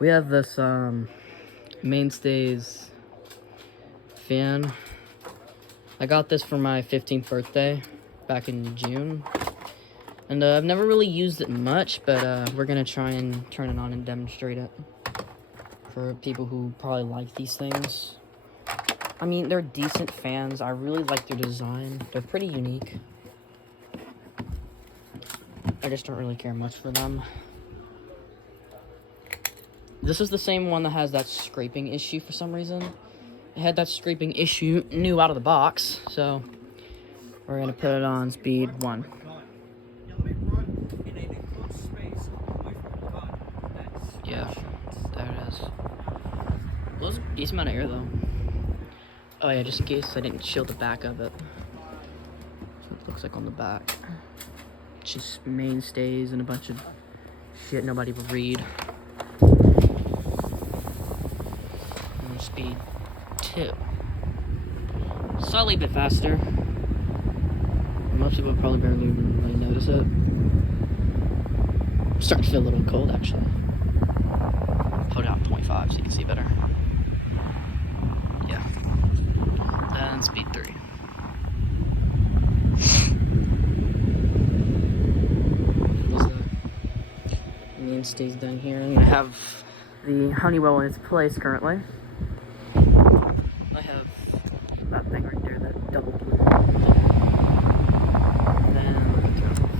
We have this Mainstays fan. I got this for my 15th birthday back in June. And I've never really used it much, but we're gonna try and turn it on and demonstrate it for people who probably like these things. I mean, they're decent fans. I really like their design. They're pretty unique. I just don't really care much for them. This is the same one that has that scraping issue for some reason. It had that scraping issue new out of the box, so we're gonna put it on speed 1. Yeah, there it is. Well, there's a decent amount of air though. Oh yeah, just in case I didn't shield the back of it. That's what it looks like on the back. Just Mainstays and a bunch of shit nobody would read. And speed 2. Slightly bit faster. Most people probably barely even really notice it. I'm starting to feel a little cold actually. Put it on 0.5 so you can see better. Yeah. Then speed 3. What's that? Mainstays down here. I'm gonna have the Honeywell in its place currently. I have that thing right there, that double blue. And then let me turn it off.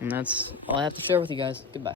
And that's all I have to share with you guys. Goodbye.